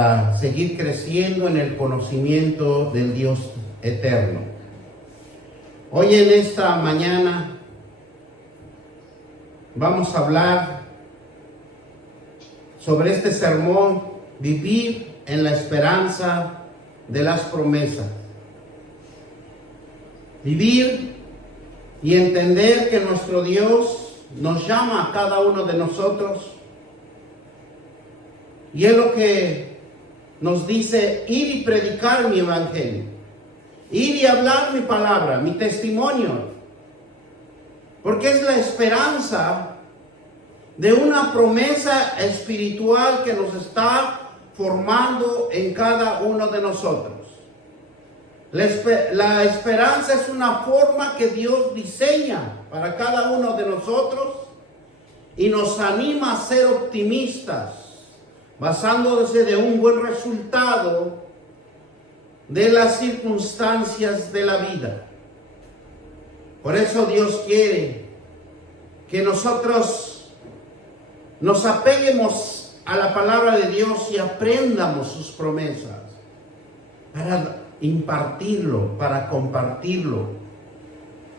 a seguir creciendo en el conocimiento del Dios eterno. Hoy en esta mañana vamos a hablar sobre este sermón, vivir en la esperanza de las promesas. Vivir y entender que nuestro Dios nos llama a cada uno de nosotros, y es lo que nos dice: ir y predicar mi evangelio, ir y hablar mi palabra, mi testimonio, porque es la esperanza de una promesa espiritual que nos está formando en cada uno de nosotros. La esperanza es una forma que Dios diseña para cada uno de nosotros y nos anima a ser optimistas, basándose de un buen resultado de las circunstancias de la vida. Por eso Dios quiere que nosotros nos apeguemos a la palabra de Dios y aprendamos sus promesas para impartirlo, para compartirlo.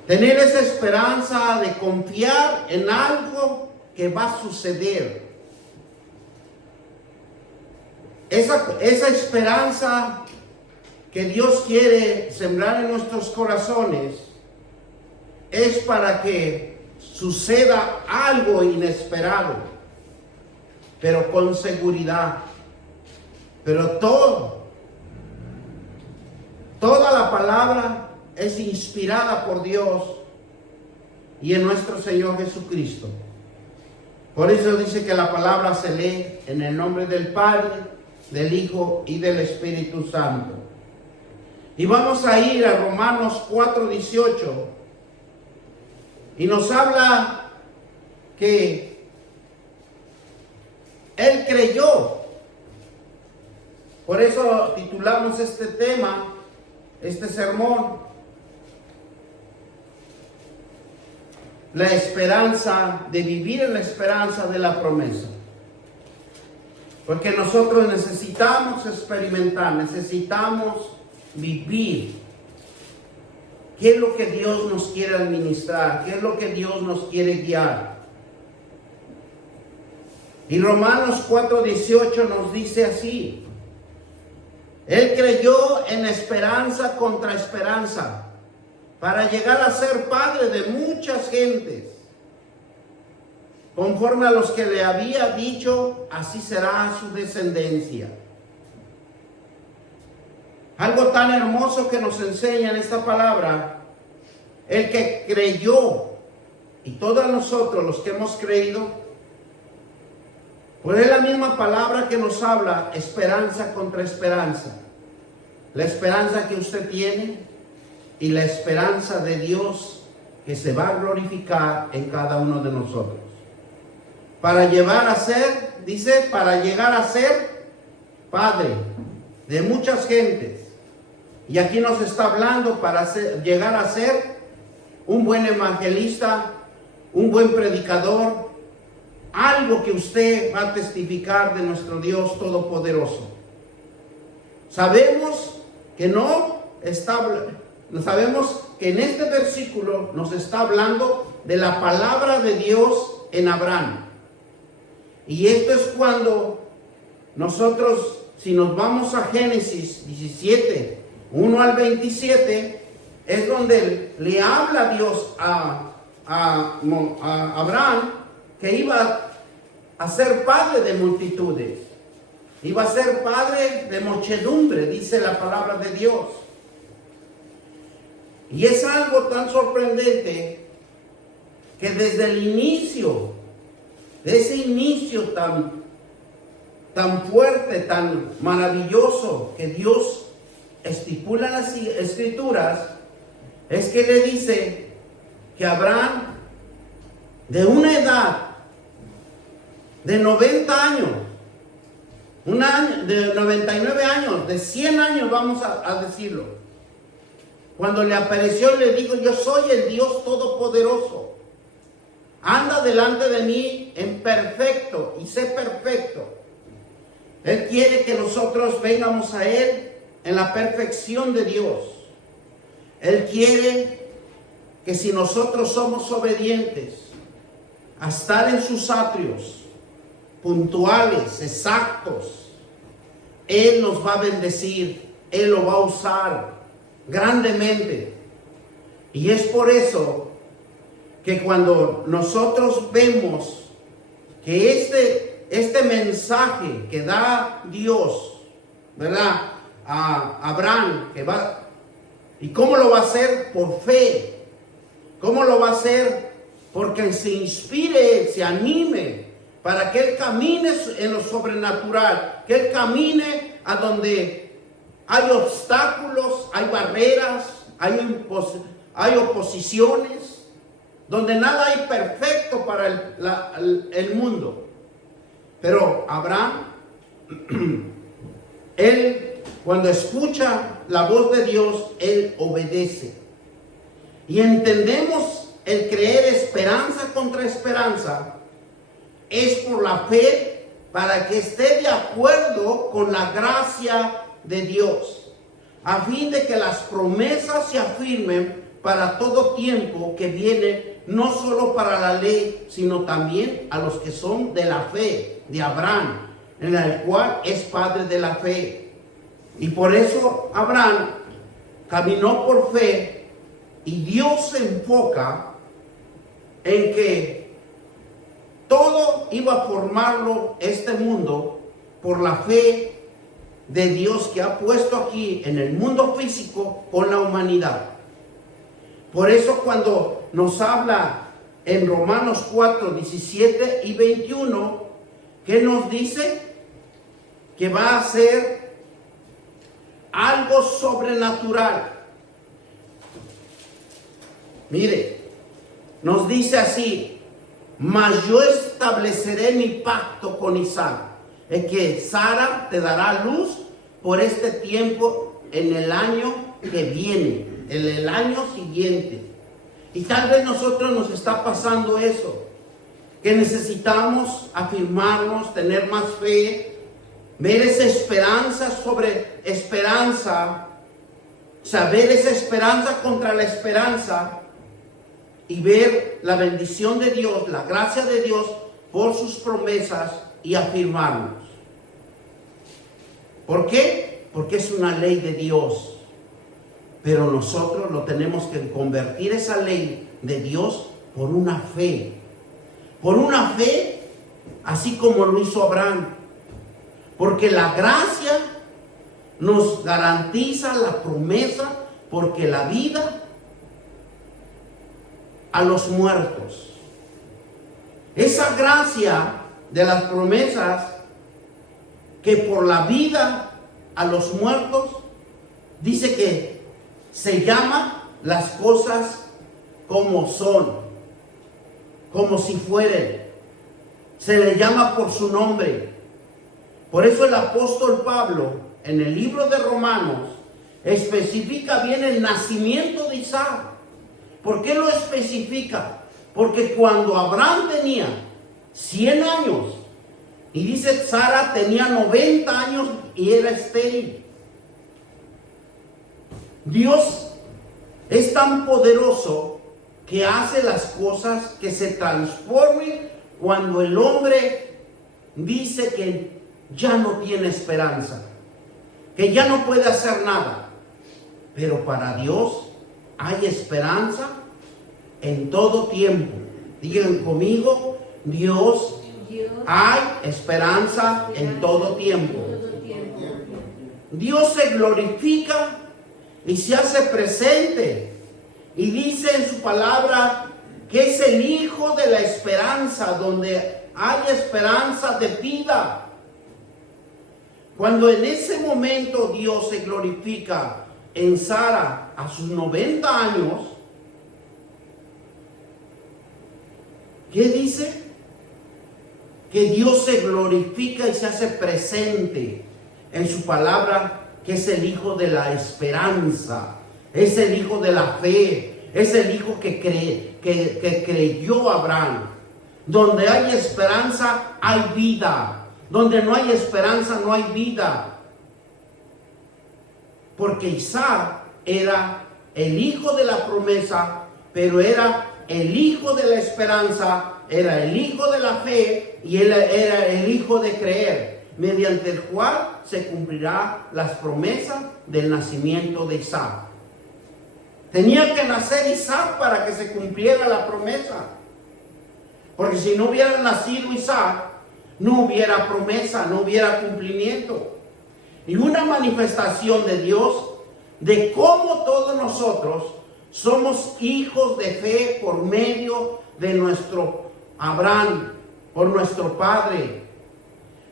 Tener esa esperanza de confiar en algo que va a suceder. Esa esperanza que Dios quiere sembrar en nuestros corazones es para que suceda algo inesperado, pero con seguridad. Pero toda la palabra es inspirada por Dios y en nuestro Señor Jesucristo. Por eso dice que la palabra se lee en el nombre del Padre, del Hijo y del Espíritu Santo. Y vamos a ir a Romanos 4:18, y nos habla que Él creyó. Por eso titulamos este tema, este sermón, la esperanza, de vivir en la esperanza de la promesa. Porque nosotros necesitamos experimentar, necesitamos vivir. ¿Qué es lo que Dios nos quiere administrar? ¿Qué es lo que Dios nos quiere guiar? Y Romanos 4:18 nos dice así: Él creyó en esperanza contra esperanza, para llegar a ser padre de muchas gentes. Conforme a los que le había dicho, así será su descendencia. Algo tan hermoso que nos enseña en esta palabra: el que creyó, y todos nosotros los que hemos creído, pues es la misma palabra que nos habla esperanza contra esperanza. La esperanza que usted tiene y la esperanza de Dios que se va a glorificar en cada uno de nosotros. Para llegar a ser, dice, para llegar a ser padre de muchas gentes. Y aquí nos está hablando para llegar a ser un buen evangelista, un buen predicador, algo que usted va a testificar de nuestro Dios Todopoderoso. Sabemos que en este versículo nos está hablando de la palabra de Dios en Abraham. Y esto es cuando nosotros, si nos vamos a Génesis 17, 1 al 27, es donde le habla Dios a Abraham que iba a ser padre de multitudes. Iba a ser padre de muchedumbre, dice la palabra de Dios. Y es algo tan sorprendente que desde el inicio, de ese inicio tan fuerte, tan maravilloso que Dios estipula en las Escrituras, es que le dice que Abraham, de una edad de 90 años, de 99 años, de 100 años vamos a decirlo, cuando le apareció y le dijo: yo soy el Dios Todopoderoso, anda delante de mí en perfecto y sé perfecto. Él quiere que nosotros vengamos a Él en la perfección de Dios. Él quiere que si nosotros somos obedientes a estar en sus atrios, puntuales, exactos, Él nos va a bendecir, Él lo va a usar grandemente. Y es por eso que cuando nosotros vemos que este mensaje que da Dios, ¿verdad?, a Abraham, que va, ¿y cómo lo va a hacer? Por fe. ¿Cómo lo va a hacer? Porque se inspire, se anime, para que él camine en lo sobrenatural, que él camine a donde hay obstáculos, hay barreras, hay oposiciones, donde nada hay perfecto para el mundo. Pero Abraham, él cuando escucha la voz de Dios, él obedece. Y entendemos el creer esperanza contra esperanza es por la fe, para que esté de acuerdo con la gracia de Dios, a fin de que las promesas se afirmen para todo tiempo que viene, no solo para la ley, sino también a los que son de la fe de Abraham, en el cual es padre de la fe. Y por eso Abraham caminó por fe, y Dios se enfoca en que todo iba a formarlo este mundo por la fe de Dios que ha puesto aquí en el mundo físico con la humanidad. Por eso cuando nos habla en Romanos 4, 17 y 21, ¿qué nos dice? Que va a ser algo sobrenatural. Mire, nos dice así: mas yo estableceré mi pacto con Isaac, es que Sara te dará luz por este tiempo en el año que viene, en el año siguiente. Y tal vez nosotros nos está pasando eso, que necesitamos afirmarnos, tener más fe, ver esa esperanza sobre esperanza, saber esa esperanza contra la esperanza, y ver la bendición de Dios, la gracia de Dios por sus promesas, y afirmarnos. ¿Por qué? Porque es una ley de Dios. Pero nosotros lo tenemos que convertir, esa ley de Dios, por una fe. Por una fe, así como lo hizo Abraham. Porque la gracia nos garantiza la promesa, porque la vida a los muertos. Esa gracia de las promesas, que por la vida a los muertos, dice que se llama las cosas como son, como si fueren. Se le llama por su nombre. Por eso el apóstol Pablo, en el libro de Romanos, especifica bien el nacimiento de Isaac. ¿Por qué lo especifica? Porque cuando Abraham tenía 100 años, y dice Sara tenía 90 años y era estéril. Dios es tan poderoso que hace las cosas que se transformen cuando el hombre dice que ya no tiene esperanza, que ya no puede hacer nada. Pero para Dios hay esperanza en todo tiempo. Digan conmigo: Dios, hay esperanza en todo tiempo. Dios se glorifica y se hace presente, y dice en su palabra que es el Hijo de la esperanza, donde hay esperanza de vida. Cuando en ese momento Dios se glorifica en Sara a sus 90 años, ¿qué dice? Que Dios se glorifica y se hace presente en su palabra, que es el Hijo de la esperanza, es el Hijo de la fe, es el Hijo que creyó Abraham. Donde hay esperanza hay vida, Donde no hay esperanza, no hay vida. Porque Isaac era el hijo de la promesa, pero era el hijo de la esperanza, era el hijo de la fe y él era el hijo de creer, mediante el cual se cumplirá las promesas del nacimiento de Isaac. Tenía que nacer Isaac para que se cumpliera la promesa. Porque si no hubiera nacido Isaac, no hubiera promesa, no hubiera cumplimiento. Y una manifestación de Dios de cómo todos nosotros somos hijos de fe por medio de nuestro Abraham, por nuestro Padre,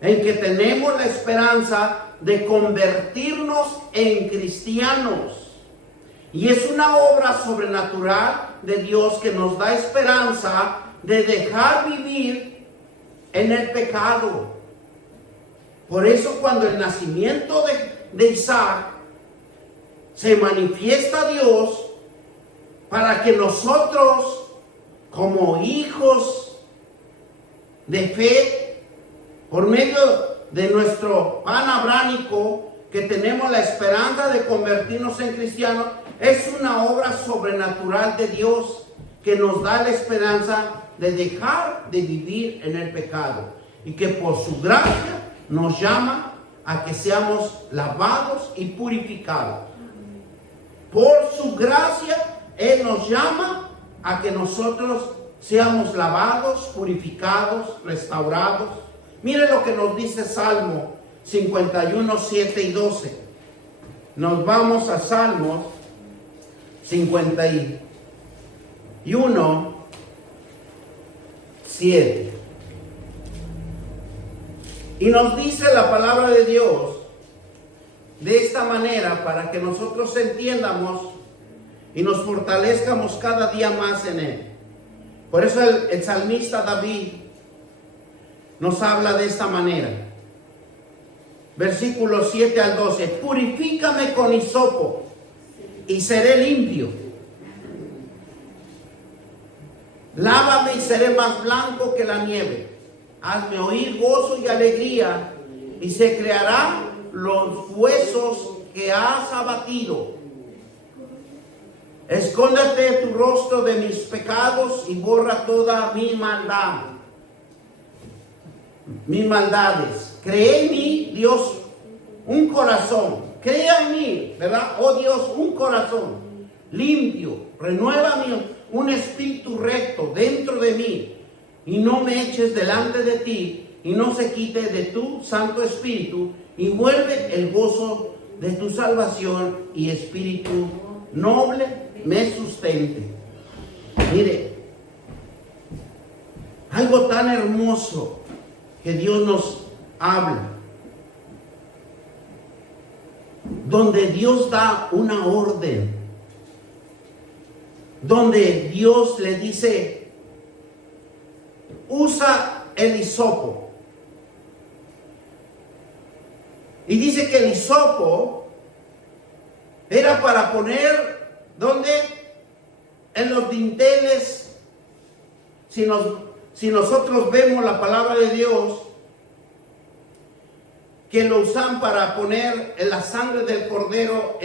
en que tenemos la esperanza de convertirnos en cristianos. Y es una obra sobrenatural de Dios que nos da esperanza de dejar vivir en el pecado. Por eso cuando el nacimiento de Isaac se manifiesta Dios para que nosotros como hijos de fe, por medio de nuestro pan abránico, que tenemos la esperanza de convertirnos en cristianos, es una obra sobrenatural de Dios que nos da la esperanza de dejar de vivir en el pecado y que por su gracia nos llama a que seamos lavados y purificados. Por su gracia Él nos llama a que nosotros seamos lavados, purificados, restaurados. Mire lo que nos dice Salmo 51, 7 y 12. Nos vamos a Salmos 51, 7. Y nos dice la palabra de Dios de esta manera para que nosotros entiendamos y nos fortalezcamos cada día más en Él. Por eso el salmista David nos habla de esta manera. Versículos 7 al 12. Purifícame con hisopo y seré limpio. Lávame y seré más blanco que la nieve. Hazme oír gozo y alegría, y se crearán los huesos que has abatido. Escóndete tu rostro de mis pecados y borra toda mi maldad. Mis maldades. Cree en mí, Dios, un corazón. Crea en mí, ¿verdad? Oh Dios, un corazón limpio. Renuévame un espíritu recto dentro de mí. Y no me eches delante de ti, y no se quite de tu Santo Espíritu, y vuelve el gozo de tu salvación, y espíritu noble me sustente. Mire, algo tan hermoso que Dios nos habla, donde Dios da una orden, donde Dios le dice: usa el hisopo. Y dice que el hisopo era para poner, ¿dónde? En los dinteles. Si nosotros vemos la palabra de Dios, que lo usan para poner en la sangre del cordero,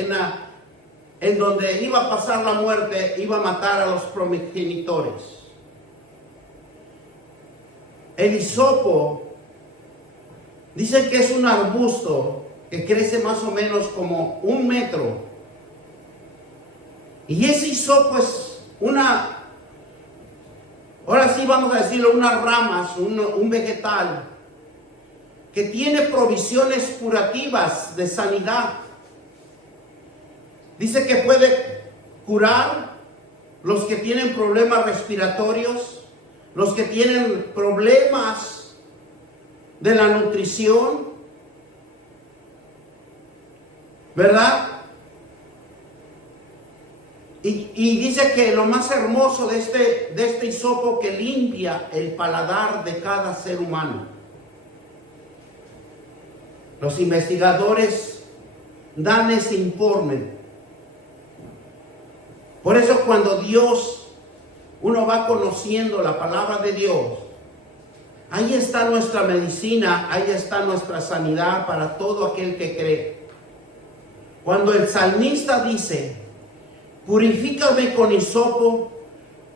en donde iba a pasar la muerte, iba a matar a los progenitores. El hisopo, dicen que es un arbusto que crece más o menos como 1 metro. Y ese hisopo es ahora sí vamos a decirlo, unas ramas, un vegetal que tiene provisiones curativas de sanidad. Dice que puede curar los que tienen problemas respiratorios, los que tienen problemas de la nutrición, ¿verdad? Y dice que lo más hermoso de este hisopo, que limpia el paladar de cada ser humano. Los investigadores dan ese informe. Por eso cuando uno va conociendo la palabra de Dios, Ahí está nuestra medicina, ahí está nuestra sanidad para todo aquel que cree. Cuando el salmista dice, purifícame con hisopo,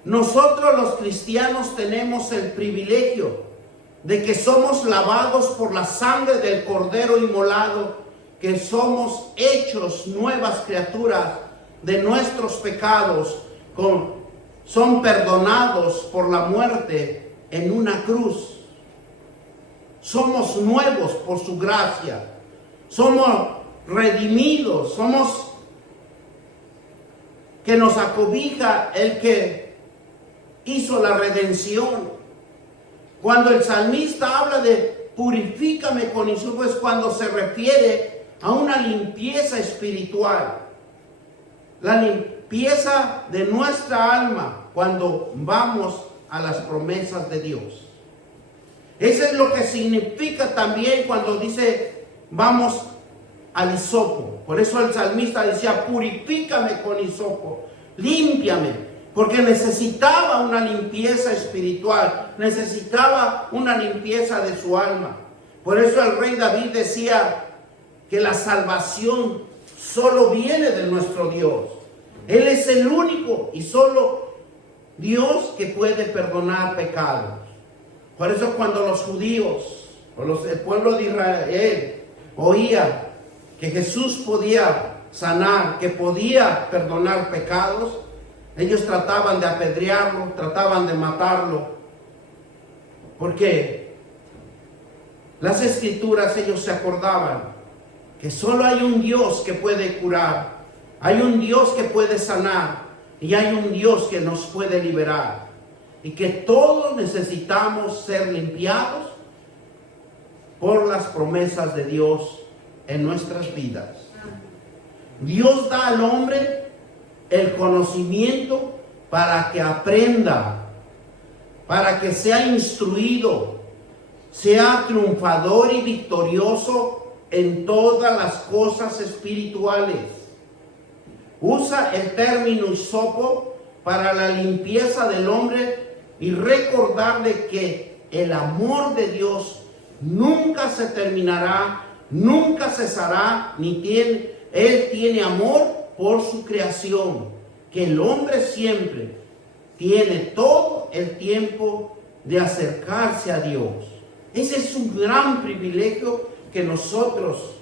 nosotros los cristianos tenemos el privilegio de que somos lavados por la sangre del Cordero inmolado, que somos hechos nuevas criaturas de nuestros pecados, son perdonados por la muerte en una cruz. Somos nuevos por su gracia, somos redimidos, somos que nos acobija el que hizo la redención. Cuando el salmista habla de purifícame con hisopo, es cuando se refiere a una limpieza espiritual, la limpieza de nuestra alma cuando vamos a las promesas de Dios. Eso es lo que significa también cuando dice vamos al hisopo. Por eso el salmista decía, purifícame con hisopo, límpiame, porque necesitaba una limpieza espiritual, necesitaba una limpieza de su alma. Por eso el rey David decía que la salvación solo viene de nuestro Dios. Él es el único y solo Dios que puede perdonar pecados. Por eso cuando los judíos o el pueblo de Israel oía que Jesús podía sanar, que podía perdonar pecados, ellos trataban de apedrearlo, trataban de matarlo. Porque las escrituras, ellos se acordaban que solo hay un Dios que puede curar, hay un Dios que puede sanar y hay un Dios que nos puede liberar. Y que todos necesitamos ser limpiados por las promesas de Dios en nuestras vidas. Dios da al hombre el conocimiento para que aprenda, para que sea instruido, sea triunfador y victorioso en todas las cosas espirituales. Usa el término hisopo para la limpieza del hombre y recordarle que el amor de Dios nunca se terminará, nunca cesará, Él tiene amor por su creación, que el hombre siempre tiene todo el tiempo de acercarse a Dios. Ese es un gran privilegio que nosotros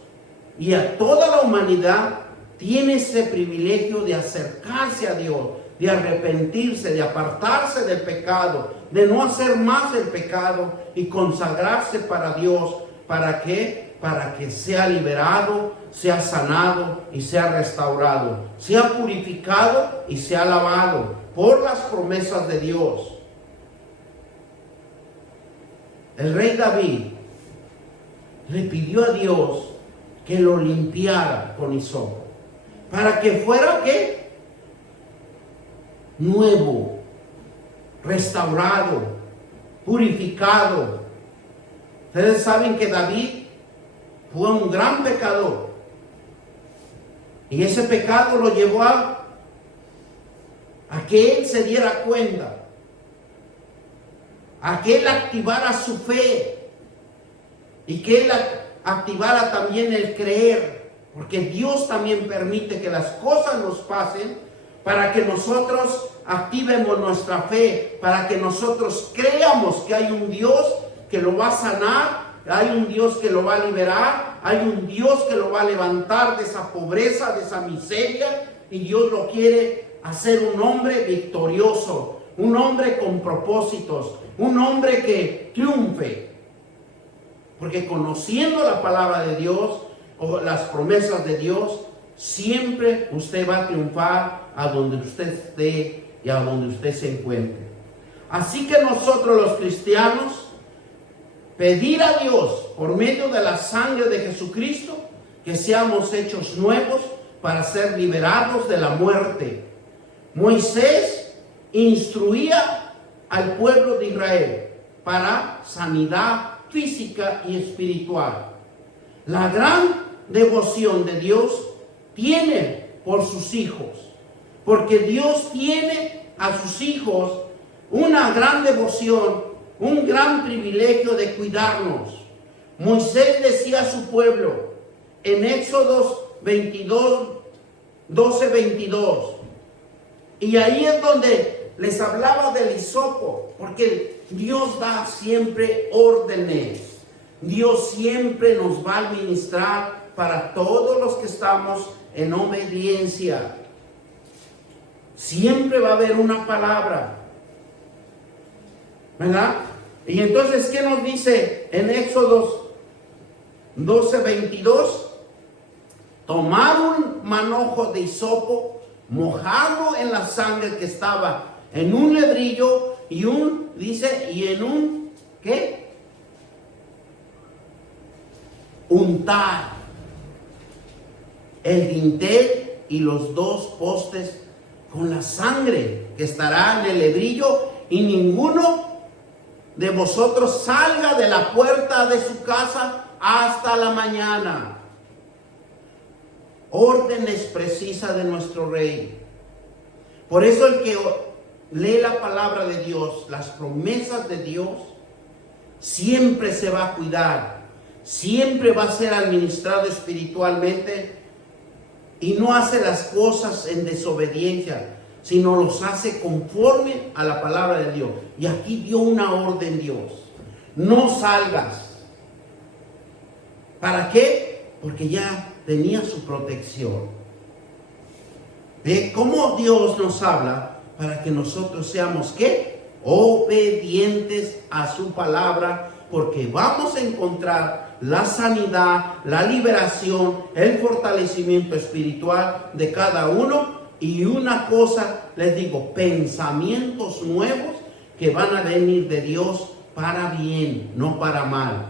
y a toda la humanidad tiene ese privilegio de acercarse a Dios, de arrepentirse, de apartarse del pecado, de no hacer más el pecado y consagrarse para Dios. ¿Para qué? Para que sea liberado, sea sanado y sea restaurado, sea purificado y sea lavado por las promesas de Dios. El rey David le pidió a Dios que lo limpiara con hisopo, para que fuera ¿qué? Nuevo, restaurado, purificado. Ustedes saben que David fue un gran pecador. Y ese pecado lo llevó a que él se diera cuenta, a que él activara su fe y que él activara también el creer, porque Dios también permite que las cosas nos pasen para que nosotros activemos nuestra fe, para que nosotros creamos que hay un Dios que lo va a sanar, hay un Dios que lo va a liberar, hay un Dios que lo va a levantar de esa pobreza, de esa miseria, y Dios lo quiere hacer un hombre victorioso, un hombre con propósitos, un hombre que triunfe. Porque conociendo la palabra de Dios o las promesas de Dios, siempre usted va a triunfar a donde usted esté y a donde usted se encuentre. Así que nosotros los cristianos, pedir a Dios por medio de la sangre de Jesucristo que seamos hechos nuevos para ser liberados de la muerte. Moisés instruía al pueblo de Israel para sanidad física y espiritual. La gran devoción de Dios tiene por sus hijos, porque Dios tiene a sus hijos una gran devoción un gran privilegio de cuidarnos. Moisés decía a su pueblo en Éxodo 12:22, y ahí es donde les hablaba del hisopo, porque Dios da siempre órdenes. Dios siempre nos va a administrar para todos los que estamos en obediencia. Siempre va a haber una palabra, ¿verdad? Y entonces, ¿qué nos dice en Éxodo 12:22? Tomar un manojo de hisopo, mojarlo en la sangre que estaba en un lebrillo y en un, ¿qué? Untar el dintel y los dos postes con la sangre que estará en el lebrillo, y ninguno de vosotros salga de la puerta de su casa hasta la mañana. Órdenes precisas de nuestro Rey. Por eso el que lee la palabra de Dios, las promesas de Dios, siempre se va a cuidar, siempre va a ser administrado espiritualmente, y no hace las cosas en desobediencia, sino los hace conforme a la palabra de Dios. Y aquí dio una orden Dios: no salgas. ¿Para qué? Porque ya tenía su protección. ¿Ve cómo Dios nos habla? Para que nosotros seamos, ¿qué? Obedientes a su palabra, porque vamos a encontrar la sanidad, la liberación, el fortalecimiento espiritual de cada uno. Y una cosa les digo: pensamientos nuevos que van a venir de Dios para bien, no para mal,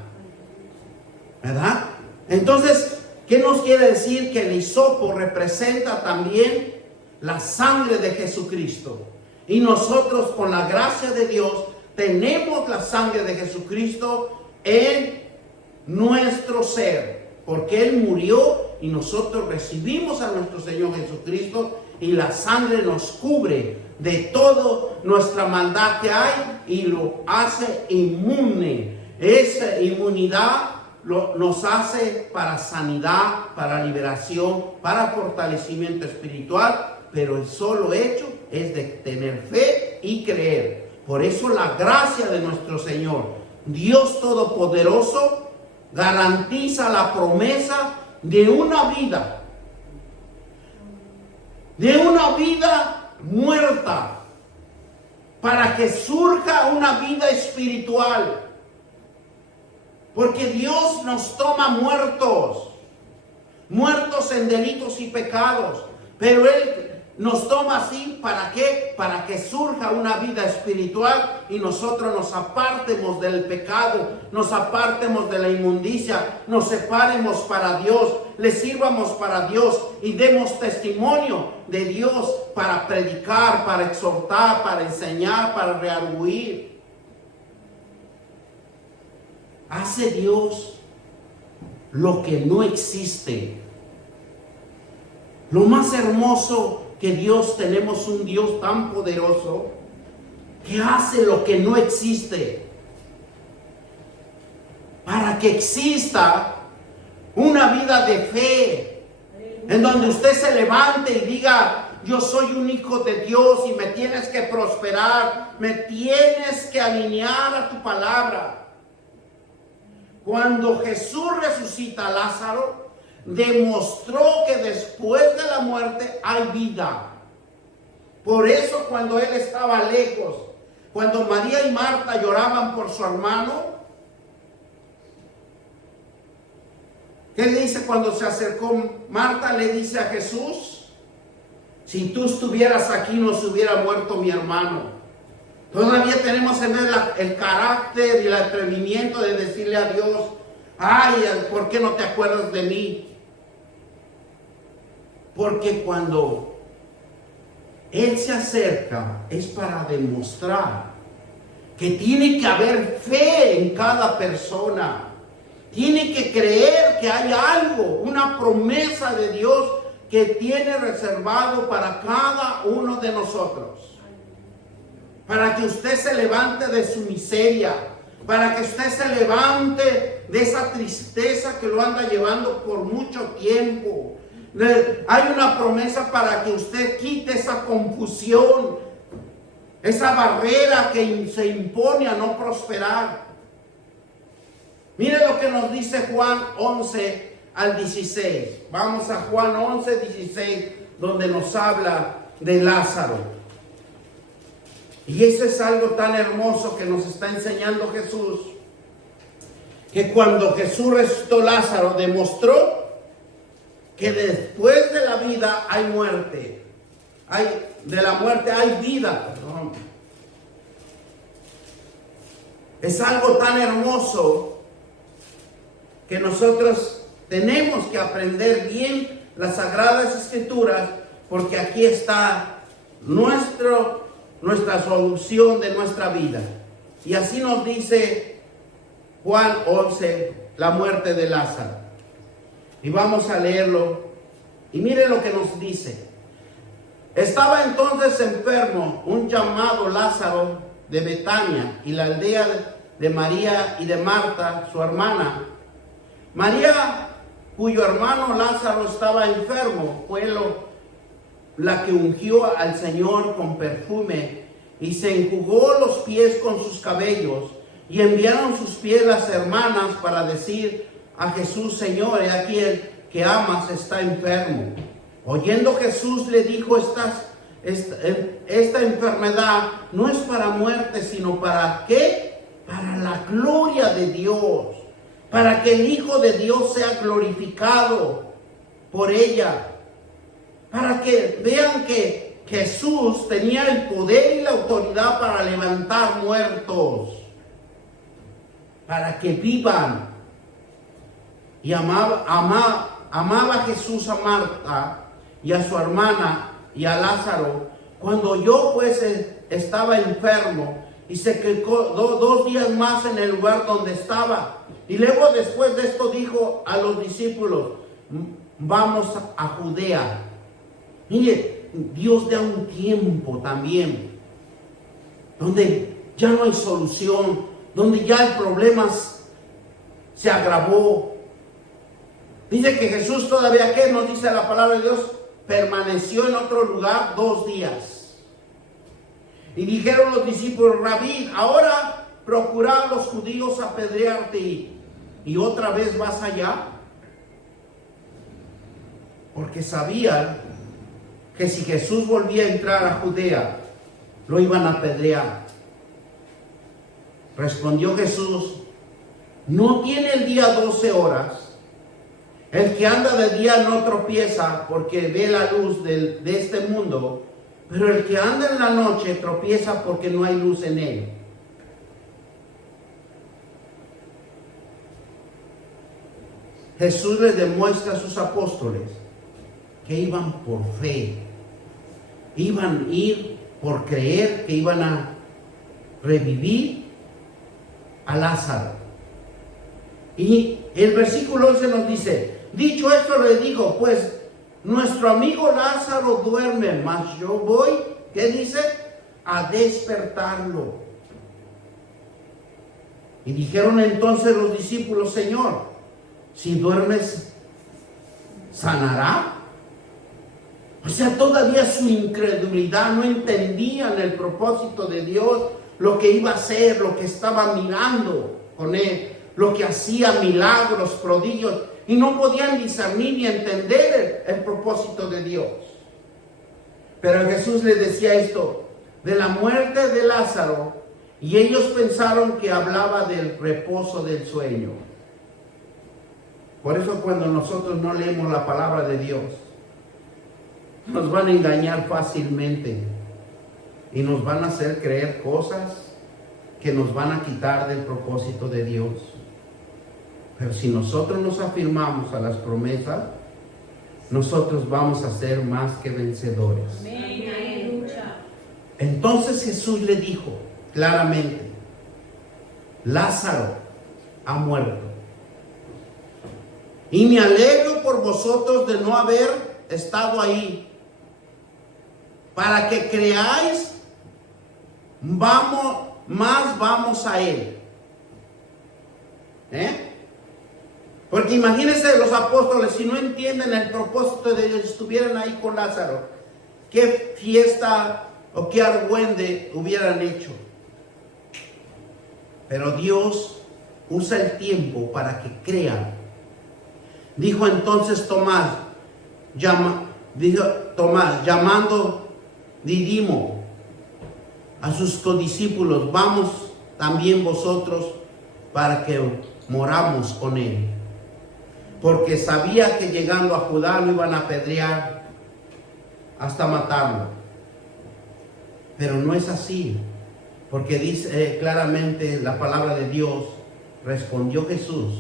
¿verdad? Entonces, ¿qué nos quiere decir? Que el hisopo representa también la sangre de Jesucristo. Y nosotros, con la gracia de Dios, tenemos la sangre de Jesucristo en nuestro ser, porque Él murió y nosotros recibimos a nuestro Señor Jesucristo, y la sangre nos cubre de toda nuestra maldad que hay y lo hace inmune. Esa inmunidad nos hace para sanidad, para liberación, para fortalecimiento espiritual, pero el solo hecho es de tener fe y creer. Por eso la gracia de nuestro Señor, Dios Todopoderoso, garantiza la promesa de una vida muerta, para que surja una vida espiritual. Porque Dios nos toma muertos en delitos y pecados, pero Él nos toma así, ¿para qué? Para que surja una vida espiritual y nosotros nos apartemos del pecado, nos apartemos de la inmundicia, nos separemos para Dios, le sirvamos para Dios y demos testimonio de Dios para predicar, para exhortar, para enseñar, para redarguir. Hace Dios lo que no existe. Lo más hermoso que Dios, tenemos un Dios tan poderoso que hace lo que no existe, para que exista una vida de fe, en donde usted se levante y diga: yo soy un hijo de Dios y me tienes que prosperar, me tienes que alinear a tu palabra. Cuando Jesús resucita a Lázaro, demostró que después de la muerte hay vida. Por eso, cuando él estaba lejos, cuando María y Marta lloraban por su hermano, ¿qué dice cuando se acercó Marta? Le dice a Jesús: si tú estuvieras aquí, no se hubiera muerto mi hermano. Todavía tenemos en él el carácter y el atrevimiento de decirle a Dios: ay, ¿por qué no te acuerdas de mí? Porque cuando Él se acerca es para demostrar que tiene que haber fe en cada persona. Tiene que creer que hay algo, una promesa de Dios que tiene reservado para cada uno de nosotros. para que usted se levante de su miseria, para que usted se levante de esa tristeza que lo anda llevando por mucho tiempo. Hay una promesa para que usted quite esa confusión, esa barrera que se impone a no prosperar. Mire lo que nos dice Juan 11 al 16. Vamos a Juan 11, 16, donde nos habla de Lázaro. Y eso es algo tan hermoso que nos está enseñando Jesús, que cuando Jesús resucitó a Lázaro, demostró que después de la vida hay muerte. De la muerte hay vida. Perdón. Es algo tan hermoso que nosotros tenemos que aprender bien las Sagradas Escrituras, porque aquí está nuestra solución de nuestra vida. Y así nos dice Juan 11, la muerte de Lázaro. Y vamos a leerlo. Y miren lo que nos dice. Estaba entonces enfermo un llamado Lázaro de Betania, y la aldea de María y de Marta, su hermana. María, cuyo hermano Lázaro estaba enfermo, fue la que ungió al Señor con perfume y se enjugó los pies con sus cabellos, y enviaron sus pies las hermanas para decir a Jesús: Señor, he aquí el que amas está enfermo. Oyendo Jesús le dijo: esta enfermedad no es para muerte, sino para ¿qué? Para la gloria de Dios, para que el Hijo de Dios sea glorificado por ella, para que vean que Jesús tenía el poder y la autoridad para levantar muertos, para que vivan. Y amaba Jesús a Marta y a su hermana y a Lázaro. Cuando yo pues estaba enfermo, y se quedó 2 días más en el lugar donde estaba. Y luego después de esto dijo a los discípulos: vamos a Judea. Mire, Dios da un tiempo también donde ya no hay solución, donde ya el problema se agravó. Dice que Jesús todavía, ¿qué nos dice la palabra de Dios? Permaneció en otro lugar 2 días. Y dijeron los discípulos: Rabí, ahora procuran los judíos apedrearte y otra vez vas allá. Porque sabían que si Jesús volvía a entrar a Judea, lo iban a apedrear. Respondió Jesús: ¿no tiene el día 12 horas? El que anda de día no tropieza porque ve la luz de este mundo, pero el que anda en la noche tropieza porque no hay luz en él. Jesús les demuestra a sus apóstoles que iban por fe, iban a ir por creer que iban a revivir a Lázaro. Y el versículo 11 nos dice: dicho esto le dijo, pues nuestro amigo Lázaro duerme, mas yo voy, ¿qué dice? A despertarlo. Y dijeron entonces los discípulos: Señor, si duermes, ¿sanará? O sea, todavía su incredulidad, no entendían el propósito de Dios, lo que iba a hacer, lo que estaba mirando con él, lo que hacía milagros, prodigios, y no podían discernir ni entender el propósito de Dios. Pero Jesús les decía esto de la muerte de Lázaro, y ellos pensaron que hablaba del reposo del sueño. Por eso cuando nosotros no leemos la palabra de Dios, nos van a engañar fácilmente y nos van a hacer creer cosas que nos van a quitar del propósito de Dios. Pero si nosotros nos afirmamos a las promesas, nosotros vamos a ser más que vencedores. Amén. Entonces Jesús le dijo claramente: Lázaro ha muerto. Y me alegro por vosotros de no haber estado ahí, para que creáis, vamos a Él. Porque imagínense los apóstoles, si no entienden el propósito de Dios, estuvieran ahí con Lázaro, qué fiesta o qué argüende hubieran hecho. Pero Dios usa el tiempo para que crean. Dijo entonces Tomás, llamando Didimo a sus codiscípulos, vamos también vosotros para que moramos con él. Porque sabía que llegando a Judá lo iban a apedrear hasta matarlo. Pero no es así, porque dice claramente la palabra de Dios, respondió Jesús,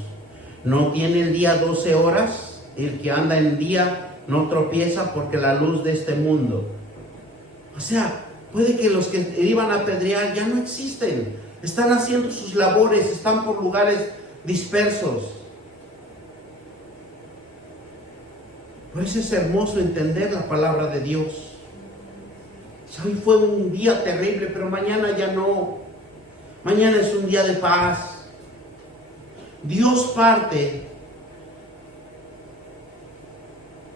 ¿no tiene el día 12 horas? El que anda en día no tropieza porque la luz de este mundo. O sea, puede que los que iban a apedrear ya no existen. Están haciendo sus labores, están por lugares dispersos. Por eso es hermoso entender la palabra de Dios. Hoy fue un día terrible, pero mañana ya no. Mañana es un día de paz. Dios parte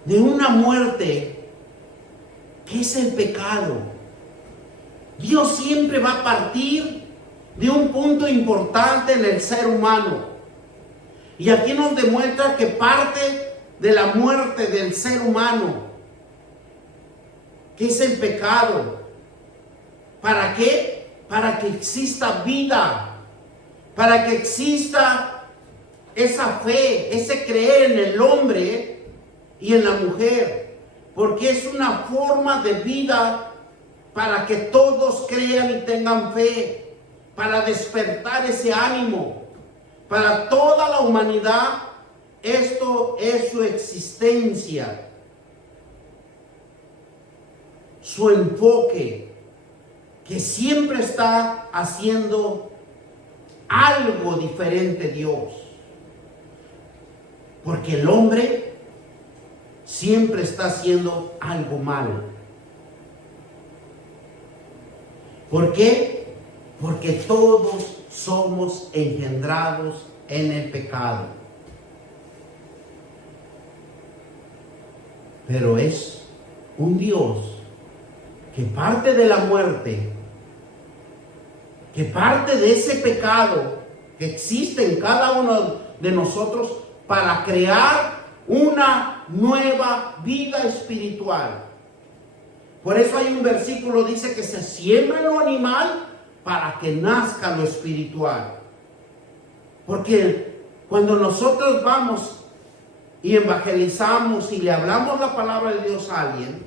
de una muerte que es el pecado. Dios siempre va a partir de un punto importante en el ser humano. Y aquí nos demuestra que parte de la muerte del ser humano, que es el pecado. ¿Para qué? Para que exista vida, para que exista esa fe, ese creer en el hombre y en la mujer, porque es una forma de vida para que todos crean y tengan fe, para despertar ese ánimo, para toda la humanidad. Esto es su existencia, su enfoque, que siempre está haciendo algo diferente Dios. Porque el hombre siempre está haciendo algo malo. ¿Por qué? Porque todos somos engendrados en el pecado. Pero es un Dios que parte de la muerte, que parte de ese pecado que existe en cada uno de nosotros para crear una nueva vida espiritual. Por eso hay un versículo que dice que se siembra lo animal para que nazca lo espiritual. Porque cuando nosotros vamos y evangelizamos y le hablamos la palabra de Dios a alguien,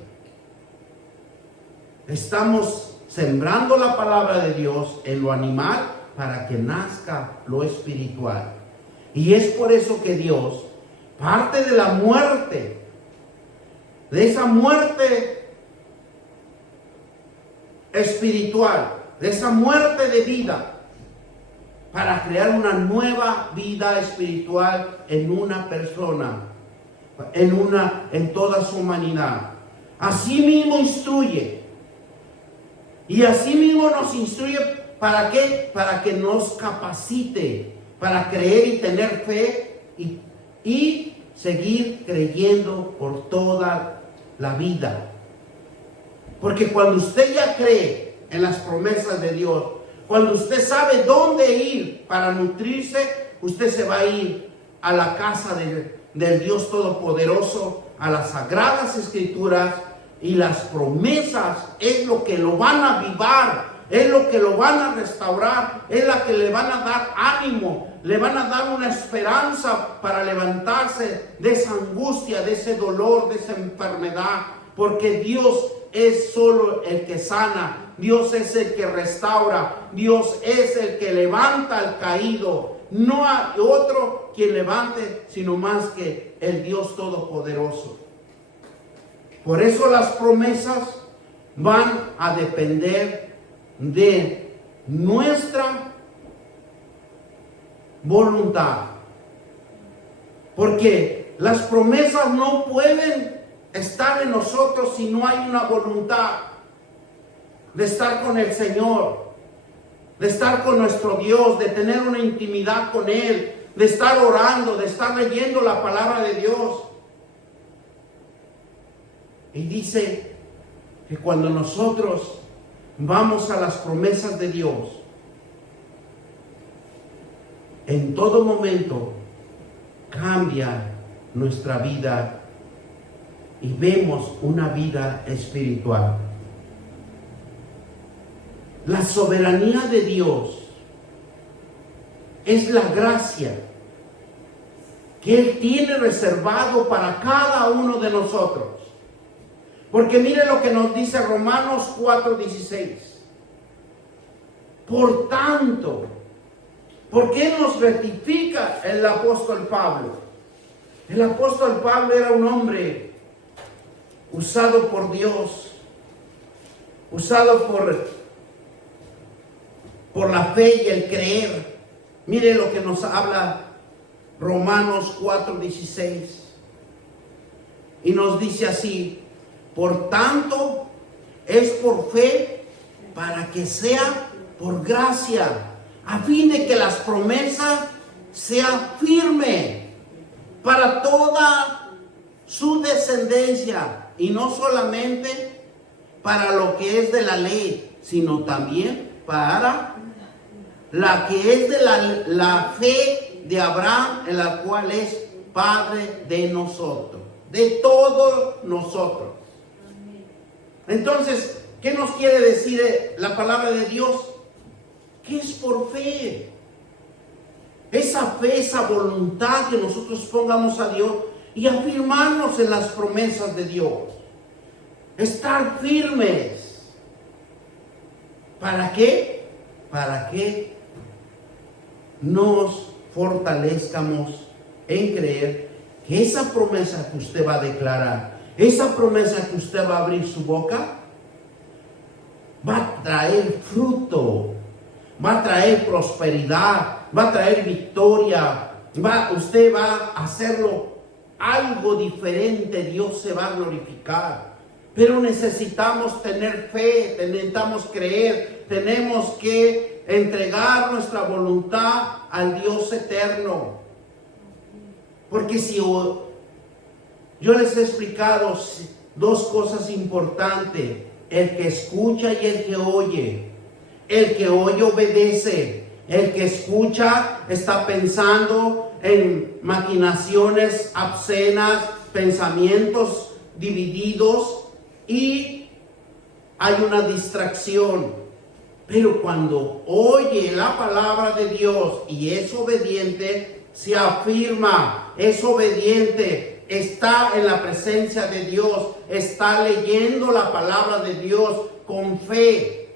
estamos sembrando la palabra de Dios en lo animal para que nazca lo espiritual. Y es por eso que Dios parte de la muerte, de esa muerte espiritual, de esa muerte de vida, para crear una nueva vida espiritual en una persona, en toda su humanidad. Así mismo instruye. Y así mismo nos instruye, ¿para qué? Para que nos capacite, para creer y tener fe y seguir creyendo por toda la vida. Porque cuando usted ya cree en las promesas de Dios, cuando usted sabe dónde ir para nutrirse, usted se va a ir a la casa del Dios Todopoderoso, a las Sagradas Escrituras, y las promesas es lo que lo van a avivar, es lo que lo van a restaurar, es la que le van a dar ánimo, le van a dar una esperanza para levantarse de esa angustia, de ese dolor, de esa enfermedad, porque Dios es solo el que sana. Dios es el que restaura, Dios es el que levanta al caído. No hay otro quien levante, sino más que el Dios Todopoderoso. Por eso las promesas van a depender de nuestra voluntad. Porque las promesas no pueden estar en nosotros si no hay una voluntad. de estar con el Señor, de estar con nuestro Dios, de tener una intimidad con Él, de estar orando, de estar leyendo la palabra de Dios. Y dice que cuando nosotros vamos a las promesas de Dios, en todo momento cambia nuestra vida y vemos una vida espiritual. La soberanía de Dios es la gracia que Él tiene reservado para cada uno de nosotros. Porque mire lo que nos dice Romanos 4:16. Por tanto, ¿por qué nos rectifica el apóstol Pablo? El apóstol Pablo era un hombre usado por Dios, usado por la fe y el creer. Mire lo que nos habla Romanos 4:16. Y nos dice así: por tanto, es por fe para que sea por gracia, a fin de que las promesas sean firmes para toda su descendencia, y no solamente para lo que es de la ley, sino también para la que es de la fe de Abraham, en la cual es Padre de nosotros, de todos nosotros. Entonces, ¿qué nos quiere decir la palabra de Dios? Que es por fe. Esa fe, esa voluntad que nosotros pongamos a Dios y afirmarnos en las promesas de Dios. Estar firmes. ¿Para qué? Para que nos fortalezcamos en creer que esa promesa que usted va a declarar, esa promesa que usted va a abrir su boca, va a traer fruto, va a traer prosperidad, va a traer victoria, usted va a hacerlo algo diferente, Dios se va a glorificar. Pero necesitamos tener fe, necesitamos creer, tenemos que entregar nuestra voluntad al Dios eterno. Porque si yo les he explicado dos cosas importantes: el que escucha y el que oye. El que oye obedece. El que escucha está pensando en maquinaciones obscenas, pensamientos divididos, y hay una distracción. Pero cuando oye la palabra de Dios y es obediente, se afirma, es obediente, está en la presencia de Dios, está leyendo la palabra de Dios con fe,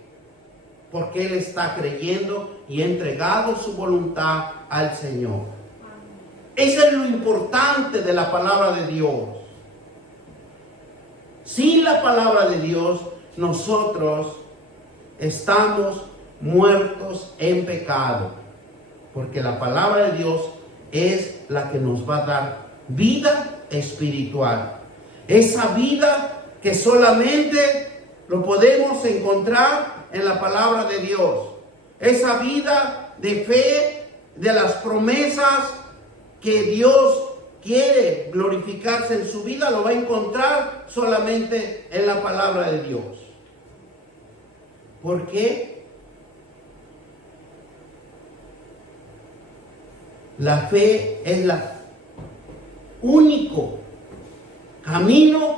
porque él está creyendo y ha entregado su voluntad al Señor. Eso es lo importante de la palabra de Dios. Sin la palabra de Dios, nosotros estamos muertos en pecado, porque la palabra de Dios es la que nos va a dar vida espiritual. Esa vida que solamente lo podemos encontrar en la palabra de Dios. Esa vida de fe, de las promesas que Dios quiere glorificarse en su vida, lo va a encontrar solamente en la palabra de Dios. ¿Por qué? La fe es el único camino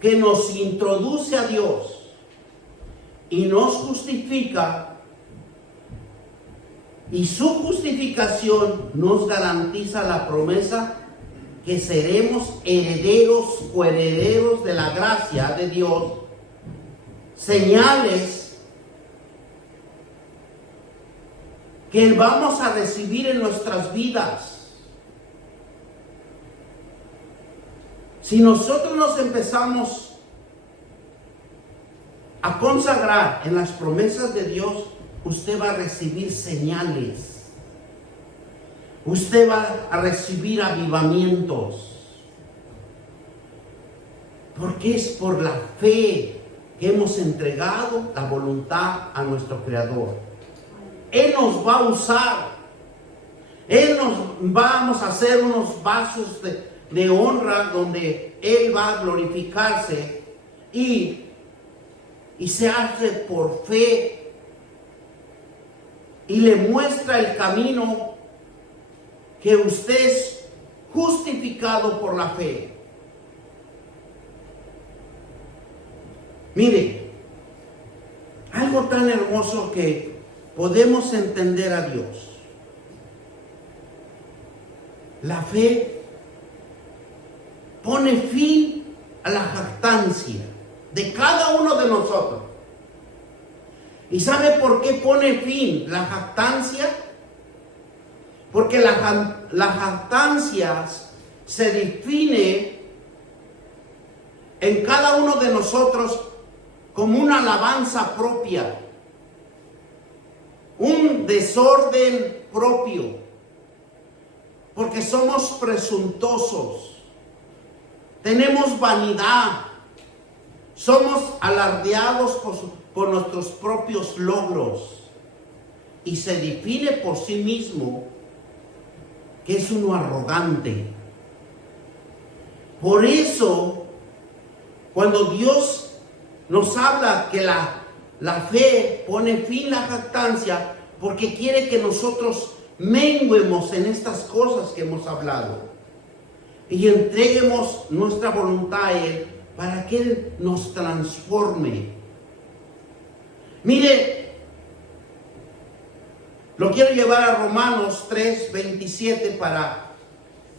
que nos introduce a Dios y nos justifica, y su justificación nos garantiza la promesa que seremos herederos, coherederos de la gracia de Dios, señales que vamos a recibir en nuestras vidas. Si nosotros nos empezamos a consagrar en las promesas de Dios, usted va a recibir señales. Usted va a recibir avivamientos. Porque es por la fe que hemos entregado la voluntad a nuestro Creador. Él nos va a usar. Él nos vamos a hacer unos vasos de honra donde Él va a glorificarse y se hace por fe y le muestra el camino que usted es justificado por la fe. Mire, algo tan hermoso que podemos entender a Dios. La fe pone fin a la jactancia de cada uno de nosotros. ¿Y sabe por qué pone fin la jactancia? Porque la jactancia se define en cada uno de nosotros como una alabanza propia, un desorden propio, porque somos presuntuosos, tenemos vanidad, somos alardeados por nuestros propios logros y se define por sí mismo que es uno arrogante. Por eso, cuando Dios nos habla que la fe pone fin a la jactancia, porque quiere que nosotros menguemos en estas cosas que hemos hablado y entreguemos nuestra voluntad a Él para que Él nos transforme. Mire, lo quiero llevar a Romanos 3:27 para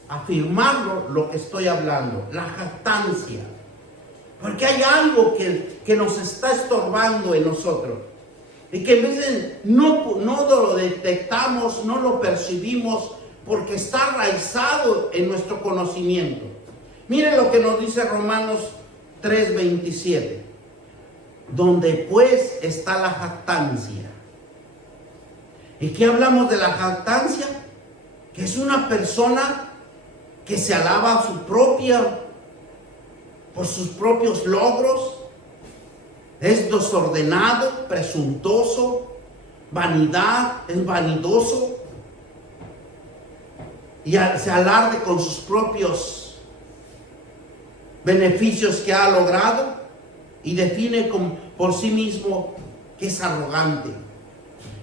afirmarlo lo que estoy hablando, la jactancia. Porque hay algo que nos está estorbando en nosotros. Y que en vez de no lo detectamos, no lo percibimos, porque está arraigado en nuestro conocimiento. Miren lo que nos dice Romanos 3:27. Donde pues está la jactancia. ¿Y qué hablamos de la jactancia? Que es una persona que se alaba por sus propios logros, es desordenado, presuntuoso, vanidad, es vanidoso y se alarde con sus propios beneficios que ha logrado y define por sí mismo que es arrogante.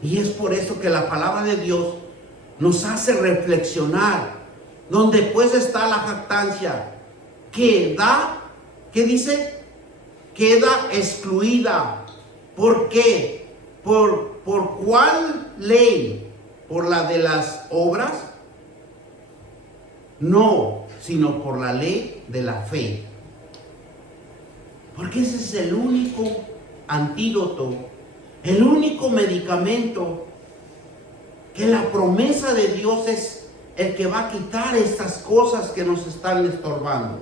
Y es por eso que la palabra de Dios nos hace reflexionar. Donde pues está la jactancia, ¿qué dice? Queda excluida. ¿Por qué? ¿Por cuál ley? ¿Por la de las obras? No, sino por la ley de la fe. Porque ese es el único antídoto, el único medicamento, que la promesa de Dios es el que va a quitar estas cosas que nos están estorbando.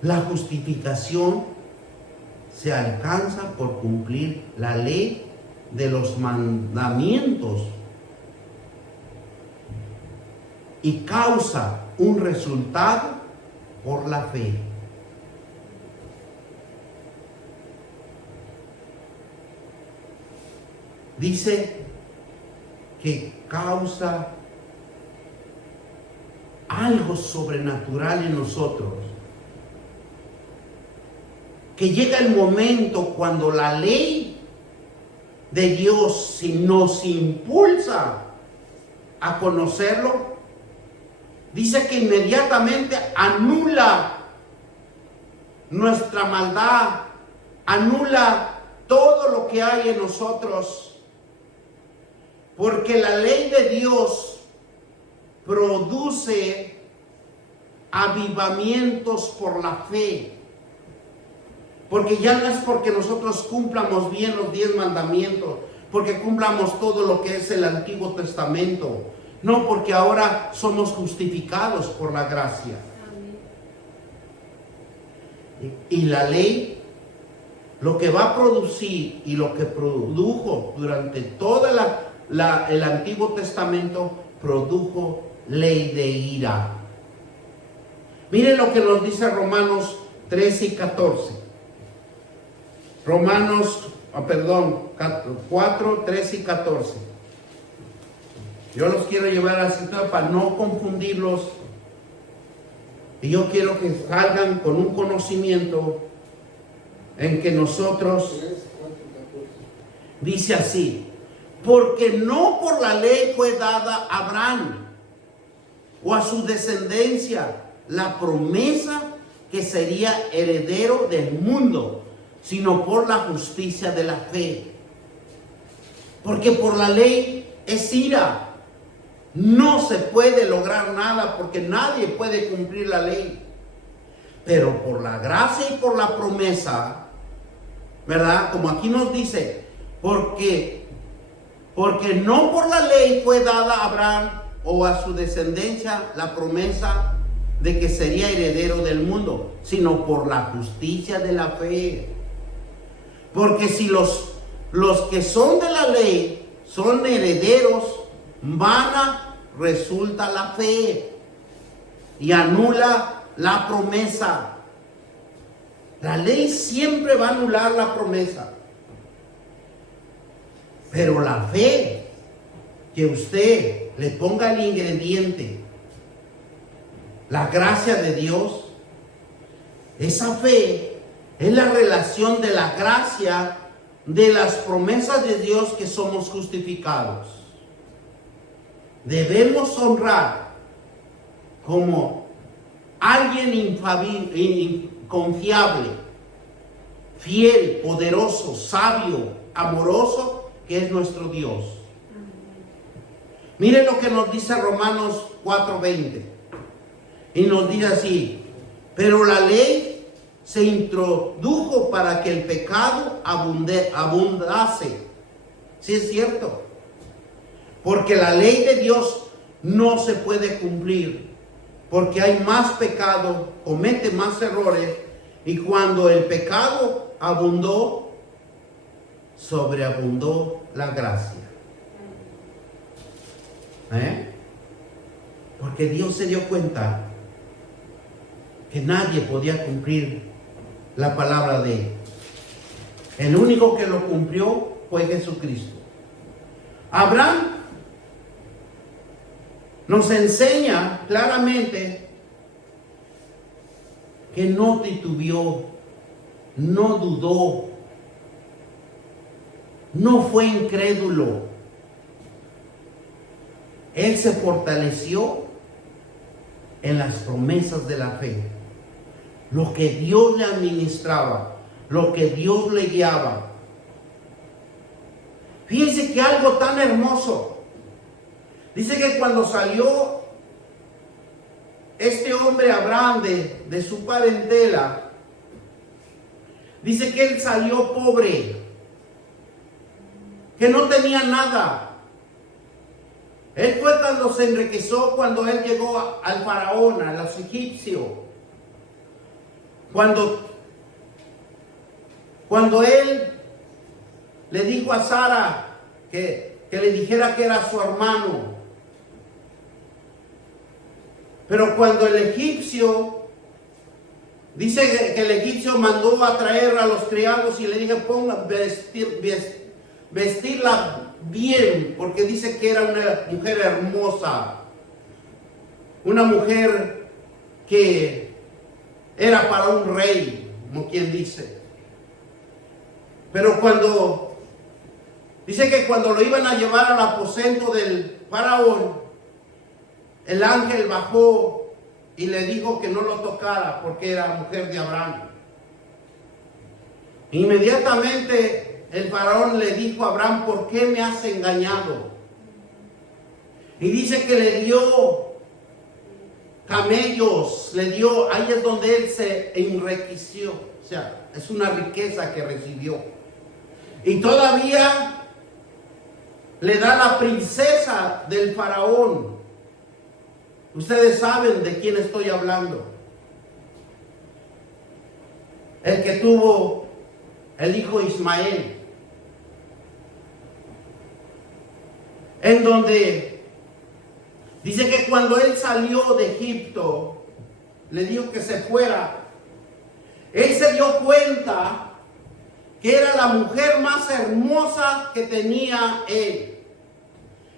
La justificación se alcanza por cumplir la ley de los mandamientos y causa un resultado por la fe. Dice que causa algo sobrenatural en nosotros. Que llega el momento cuando la ley de Dios, si nos impulsa a conocerlo, dice que inmediatamente anula nuestra maldad, anula todo lo que hay en nosotros. Porque la ley de Dios produce avivamientos por la fe. Porque ya no es porque nosotros cumplamos bien los 10 mandamientos, porque cumplamos todo lo que es el Antiguo Testamento. No, porque ahora somos justificados por la gracia. Y la ley, lo que va a producir y lo que produjo durante toda el Antiguo Testamento, produjo ley de ira. Miren lo que nos dice Romanos 13 y 14. Romanos, 4, 13 y 14. Yo los quiero llevar a la cita para no confundirlos. Y yo quiero que salgan con un conocimiento en que nosotros, dice así, porque no por la ley fue dada a Abraham o a su descendencia la promesa que sería heredero del mundo, sino por la justicia de la fe. Porque por la ley es ira. No se puede lograr nada porque nadie puede cumplir la ley. Pero por la gracia y por la promesa, ¿verdad? Como aquí nos dice, porque no por la ley fue dada a Abraham o a su descendencia la promesa de que sería heredero del mundo, sino por la justicia de la fe. Porque si los que son de la ley son herederos, vana resulta la fe y anula la promesa. La ley siempre va a anular la promesa. Pero la fe, que usted le ponga el ingrediente, la gracia de Dios, esa fe es la relación de la gracia de las promesas de Dios que somos justificados. Debemos honrar como alguien confiable, fiel, poderoso, sabio, amoroso, que es nuestro Dios. Miren lo que nos dice Romanos 4:20. Y nos dice así, pero la ley se introdujo para que el pecado abundase. Sí es cierto. Porque la ley de Dios no se puede cumplir. Porque hay más pecado, comete más errores. Y cuando el pecado abundó, sobreabundó la gracia. Porque Dios se dio cuenta que nadie podía cumplir la palabra de Él. El único que lo cumplió fue Jesucristo. Abraham nos enseña claramente que no titubeó, no dudó, no fue incrédulo. Él se fortaleció en las promesas de la fe. Lo que Dios le administraba, lo que Dios le guiaba. Fíjense que algo tan hermoso. Dice que cuando salió este hombre Abraham de su parentela, dice que él salió pobre, que no tenía nada. Él fue cuando se enriqueció, cuando él llegó al faraón, a los egipcios. Cuando él le dijo a Sara que le dijera que era su hermano. Pero cuando el egipcio, dice que el egipcio mandó a traer a los criados y le dijo, vestirla bien, porque dice que era una mujer hermosa, una mujer que era para un rey, como quien dice. Pero dice que cuando lo iban a llevar al aposento del faraón, el ángel bajó y le dijo que no lo tocara porque era mujer de Abraham. Inmediatamente el faraón le dijo a Abraham, ¿por qué me has engañado? Y dice que le dio camellos, ahí es donde él se enriqueció. O sea, es una riqueza que recibió. Y todavía le da la princesa del faraón. Ustedes saben de quién estoy hablando. El que tuvo el hijo Ismael. En donde dice que cuando él salió de Egipto, le dijo que se fuera, él se dio cuenta que era la mujer más hermosa que tenía él.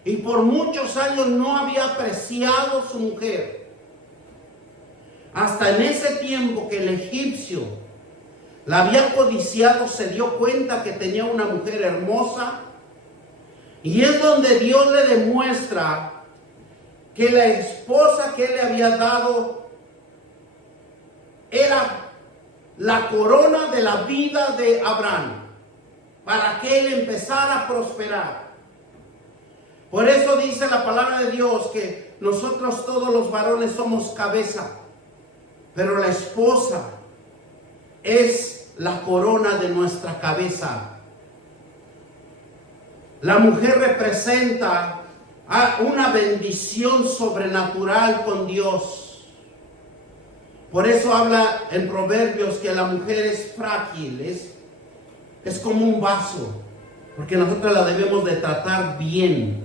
Y por muchos años no había apreciado su mujer. Hasta en ese tiempo que el egipcio la había codiciado, se dio cuenta que tenía una mujer hermosa. Y es donde Dios le demuestra que la esposa que él le había dado era la corona de la vida de Abraham, para que él empezara a prosperar. Por eso dice la palabra de Dios que nosotros todos los varones somos cabeza, pero la esposa es la corona de nuestra cabeza. La mujer representa una bendición sobrenatural con Dios. Por eso habla en Proverbios que la mujer es frágil, es como un vaso, porque nosotros la debemos de tratar bien,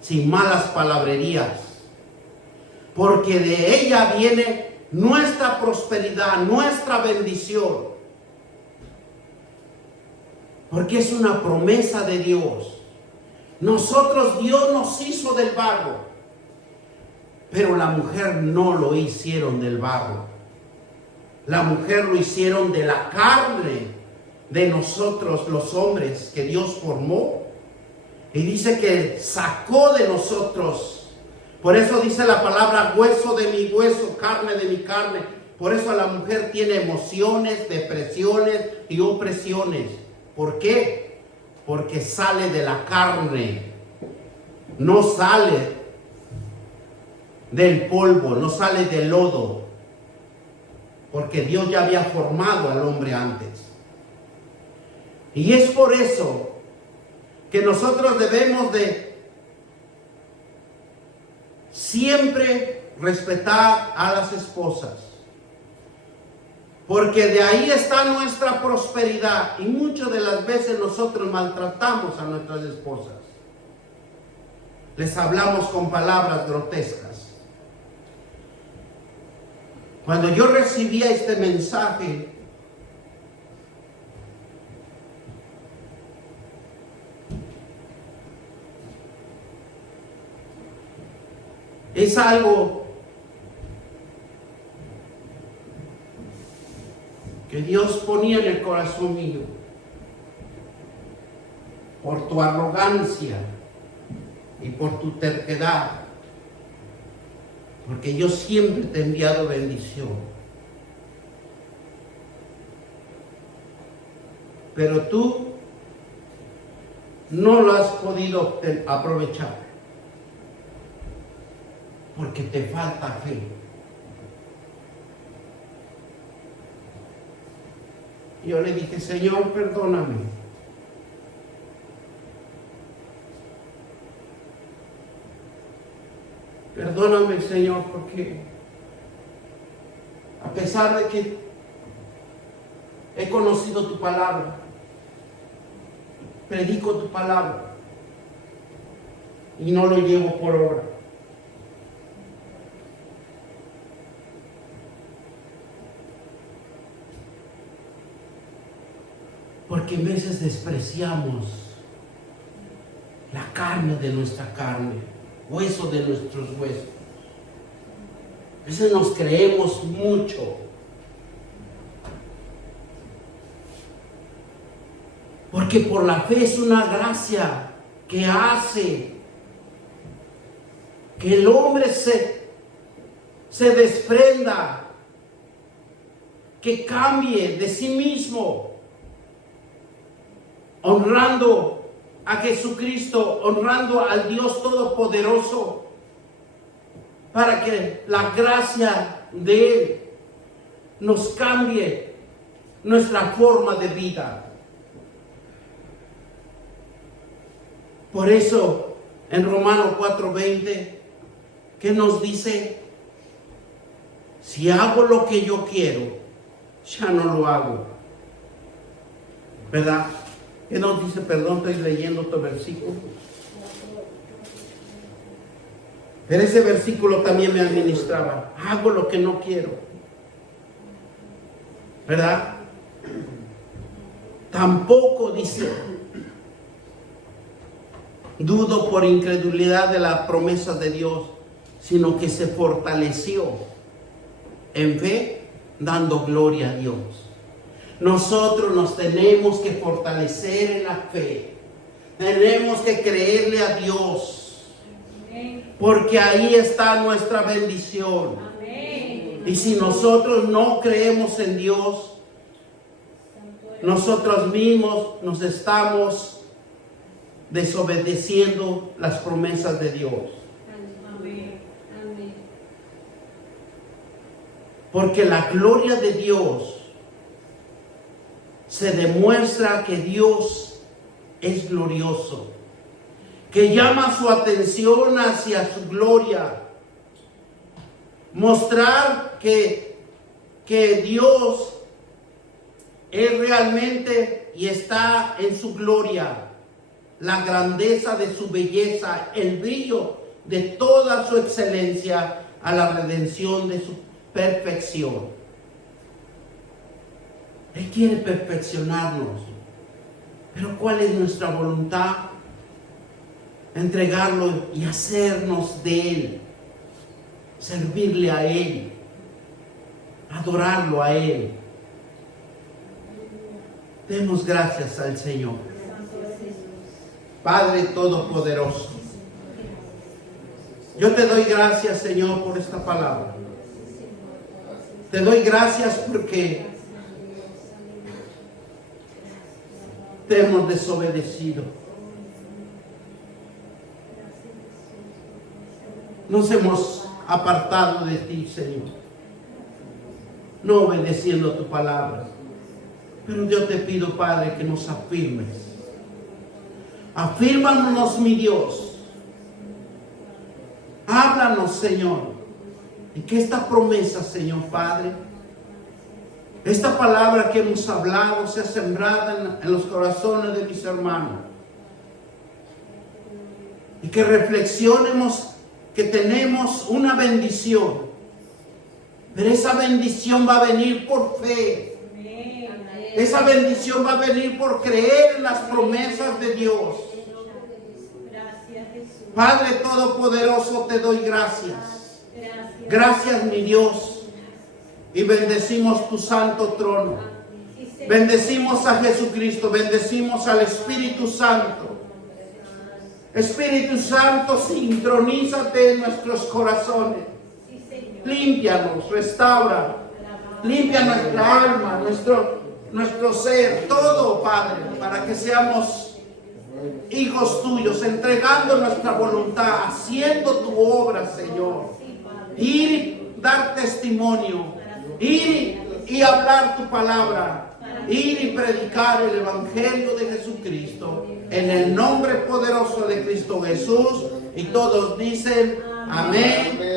sin malas palabrerías, porque de ella viene nuestra prosperidad, nuestra bendición, porque es una promesa de Dios. Dios nos hizo del barro, pero la mujer no lo hicieron del barro. La mujer lo hicieron de la carne de nosotros los hombres que Dios formó. Y dice que sacó de nosotros. Por eso dice la palabra hueso de mi hueso, carne de mi carne. Por eso la mujer tiene emociones, depresiones y opresiones. ¿Por qué? Porque sale de la carne. No sale del polvo, no sale del lodo, porque Dios ya había formado al hombre antes. Y es por eso que nosotros debemos de siempre respetar a las esposas, porque de ahí está nuestra prosperidad. Y muchas de las veces nosotros maltratamos a nuestras esposas, les hablamos con palabras grotescas. Cuando yo recibía este mensaje, es algo que Dios ponía en el corazón mío por tu arrogancia y por tu terquedad. Porque yo siempre te he enviado bendición. Pero tú no lo has podido aprovechar. Porque te falta fe. Yo le dije, Señor, perdóname. Perdóname, Señor, porque a pesar de que he conocido tu palabra, predico tu palabra y no lo llevo por obra. Porque en veces despreciamos la carne de nuestra carne, hueso de nuestros huesos. A veces nos creemos mucho. Porque por la fe es una gracia que hace que el hombre se desprenda, que cambie de sí mismo, honrando a Jesucristo, honrando al Dios Todopoderoso, para que la gracia de Él nos cambie nuestra forma de vida. Por eso en Romanos 4:20, ¿qué nos dice? Si hago lo que yo quiero, ya no lo hago. ¿Verdad? ¿Qué nos dice? Perdón, estoy leyendo otro versículo. 4:20 Mas Pero ese versículo también me administraba. Hago lo que no quiero. ¿Verdad? Tampoco dice, dudo por incredulidad de las promesas de Dios, sino que se fortaleció en fe, dando gloria a Dios. Nosotros nos tenemos que fortalecer en la fe. Tenemos que creerle a Dios, porque ahí está nuestra bendición. Y si nosotros no creemos en Dios, nosotros mismos nos estamos desobedeciendo las promesas de Dios. Porque la gloria de Dios se demuestra que Dios es glorioso, que llama su atención hacia su gloria. Mostrar que Dios es realmente y está en su gloria, la grandeza de su belleza, el brillo de toda su excelencia a la redención de su perfección. Él quiere perfeccionarnos, pero ¿cuál es nuestra voluntad? Entregarlo y hacernos de Él, servirle a Él, adorarlo a Él. Demos gracias al Señor. Padre Todopoderoso, yo te doy gracias, Señor, por esta palabra. Te doy gracias porque te hemos desobedecido. Nos hemos apartado de ti, Señor, no obedeciendo tu palabra. Pero yo te pido, Padre, que nos afirmes. Afírmanos, mi Dios. Háblanos, Señor. Y que esta promesa, Señor Padre, esta palabra que hemos hablado sea sembrada en los corazones de mis hermanos. Y que reflexionemos que tenemos una bendición. Pero esa bendición va a venir por fe. Esa bendición va a venir por creer en las promesas de Dios. Padre Todopoderoso, te doy gracias. Gracias, mi Dios. Y bendecimos tu santo trono. Bendecimos a Jesucristo. Bendecimos al Espíritu Santo. Espíritu Santo, sincronízate en nuestros corazones. Límpianos, restaura. Limpia nuestra alma, nuestro ser, todo, Padre, para que seamos hijos tuyos, entregando nuestra voluntad, haciendo tu obra, Señor. Ir y dar testimonio, ir y hablar tu palabra, ir y predicar el Evangelio de Jesucristo, en el nombre poderoso de Cristo Jesús. Y todos dicen amén.